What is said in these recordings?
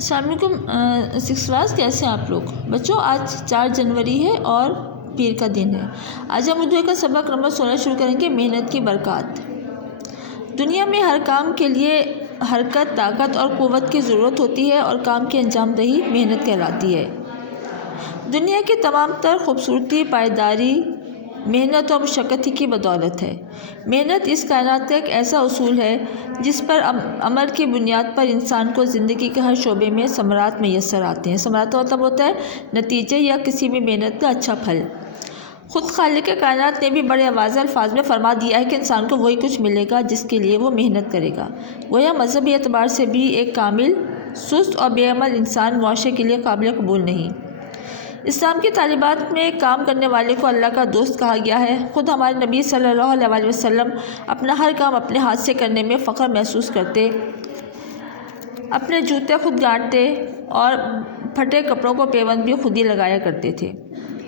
السلام علیکم 6 کلاس، کیسے ہیں آپ لوگ بچوں؟ آج 4 جنوری ہے اور پیر کا دن ہے۔ آج ہم اردو کا سبق نمبر 16 شروع کریں گے، محنت کی برکات۔ دنیا میں ہر کام کے لیے حرکت، طاقت اور قوت کی ضرورت ہوتی ہے اور کام کی انجام دہی محنت کہلاتی ہے۔ دنیا کی تمام تر خوبصورتی، پائیداری، محنت اور مشقت کی بدولت ہے۔ محنت اس کائنات کا ایک ایسا اصول ہے جس پر عمل کی بنیاد پر انسان کو زندگی کے ہر شعبے میں ثمرات میسر آتے ہیں۔ ثمرات کا مطلب ہوتا ہے نتیجے یا کسی بھی محنت کا اچھا پھل۔ خود خالق کائنات نے بھی بڑے واضح الفاظ میں فرما دیا ہے کہ انسان کو وہی کچھ ملے گا جس کے لیے وہ محنت کرے گا۔ گویا مذہبی اعتبار سے بھی ایک کامل، سست اور بے عمل انسان معاشرے کے لیے قابل قبول نہیں۔ اسلام کی تعلیمات میں کام کرنے والے کو اللہ کا دوست کہا گیا ہے۔ خود ہمارے نبی صلی اللہ علیہ وسلم اپنا ہر کام اپنے ہاتھ سے کرنے میں فخر محسوس کرتے، اپنے جوتے خود گانٹتے اور پھٹے کپڑوں کو پیوند بھی خود ہی لگایا کرتے تھے۔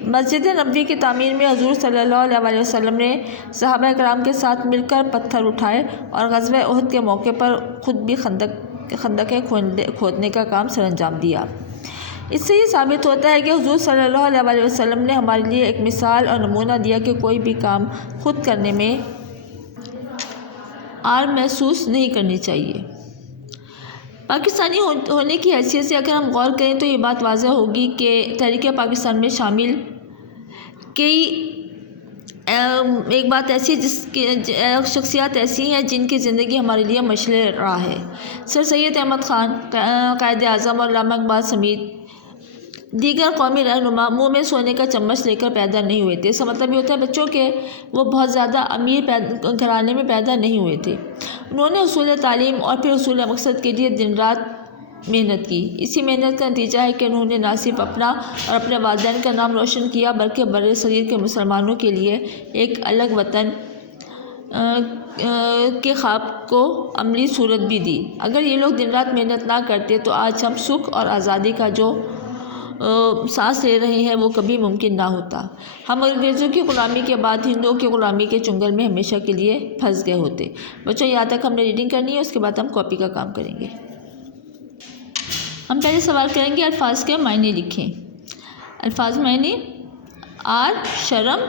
مسجد نبوی کی تعمیر میں حضور صلی اللہ علیہ وسلم نے صحابہ کرام کے ساتھ مل کر پتھر اٹھائے اور غزوہ احد کے موقع پر خود بھی خندقیں کھودنے کا کام سر انجام دیا۔ اس سے یہ ثابت ہوتا ہے کہ حضور صلی اللہ علیہ وسلم نے ہمارے لیے ایک مثال اور نمونہ دیا کہ کوئی بھی کام خود کرنے میں آر محسوس نہیں کرنی چاہیے۔ پاکستانی ہونے کی حیثیت سے اگر ہم غور کریں تو یہ بات واضح ہوگی کہ تحریک پاکستان میں شامل ایک بات ایسی جس کی شخصیات ایسی ہیں جن کی زندگی ہمارے لیے مشعل راہ ہے۔ سر سید احمد خان، قائد اعظم اور علامہ اقبال سمیت دیگر قومی رہنما منہ میں سونے کا چمچ لے کر پیدا نہیں ہوئے تھے۔ اس کا مطلب یہ ہوتا ہے بچوں کہ وہ بہت زیادہ امیر گھرانے میں پیدا نہیں ہوئے تھے۔ انہوں نے حصول تعلیم اور پھر حصول مقصد کے لیے دن رات محنت کی۔ اسی محنت کا نتیجہ ہے کہ انہوں نے نہ صرف اپنا اور اپنے والدین کا نام روشن کیا بلکہ برِ صغیر کے مسلمانوں کے لیے ایک الگ وطن کے خواب کو عملی صورت بھی دی۔ اگر یہ لوگ دن رات محنت نہ کرتے تو آج ہم سکھ اور آزادی کا جو سانس لے رہے ہیں وہ کبھی ممکن نہ ہوتا۔ ہم انگریزوں کی غلامی کے بعد ہندوؤں کی غلامی کے چنگل میں ہمیشہ کے لیے پھنس گئے ہوتے۔ بچوں یہاں تک ہم نے ریڈنگ کرنی ہے، اس کے بعد ہم کاپی کا کام کریں گے۔ ہم پہلے سوال کریں گے، الفاظ کے معنی لکھیں۔ الفاظ معنی: آر شرم،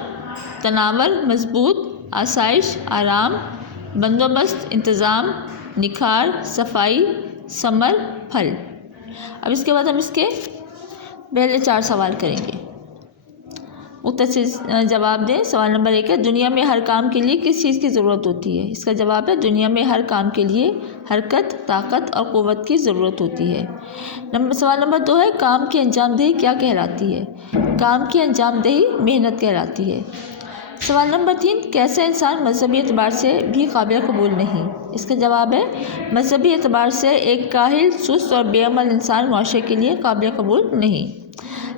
تناور مضبوط، آسائش آرام، بندوبست انتظام، نکھار صفائی، ثمر پھل۔ اب اس کے بعد ہم اس کے پہلے 4 سوال کریں گے، مختصر جواب دیں۔ سوال نمبر 1 ہے، دنیا میں ہر کام کے لیے کس چیز کی ضرورت ہوتی ہے؟ اس کا جواب ہے دنیا میں ہر کام کے لیے حرکت، طاقت اور قوت کی ضرورت ہوتی ہے۔ سوال نمبر 2 ہے، کام کی انجام دہی کیا کہلاتی ہے؟ کام کی انجام دہی محنت کہلاتی ہے۔ سوال نمبر 3، کیسا انسان مذہبی اعتبار سے بھی قابل قبول نہیں؟ اس کا جواب ہے مذہبی اعتبار سے ایک کاہل، سست اور بے عمل انسان معاشرے کے لیے قابل قبول نہیں۔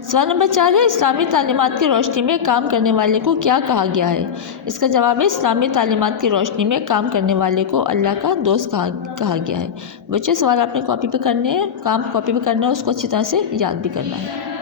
سوال نمبر 4 ہے، اسلامی تعلیمات کی روشنی میں کام کرنے والے کو کیا کہا گیا ہے؟ اس کا جواب ہے اسلامی تعلیمات کی روشنی میں کام کرنے والے کو اللہ کا دوست کہا گیا ہے۔ بچے سوال آپ نے کاپی پہ کرنے ہیں، کام کاپی پہ کرنا ہے، اس کو اچھی طرح سے یاد بھی کرنا ہے۔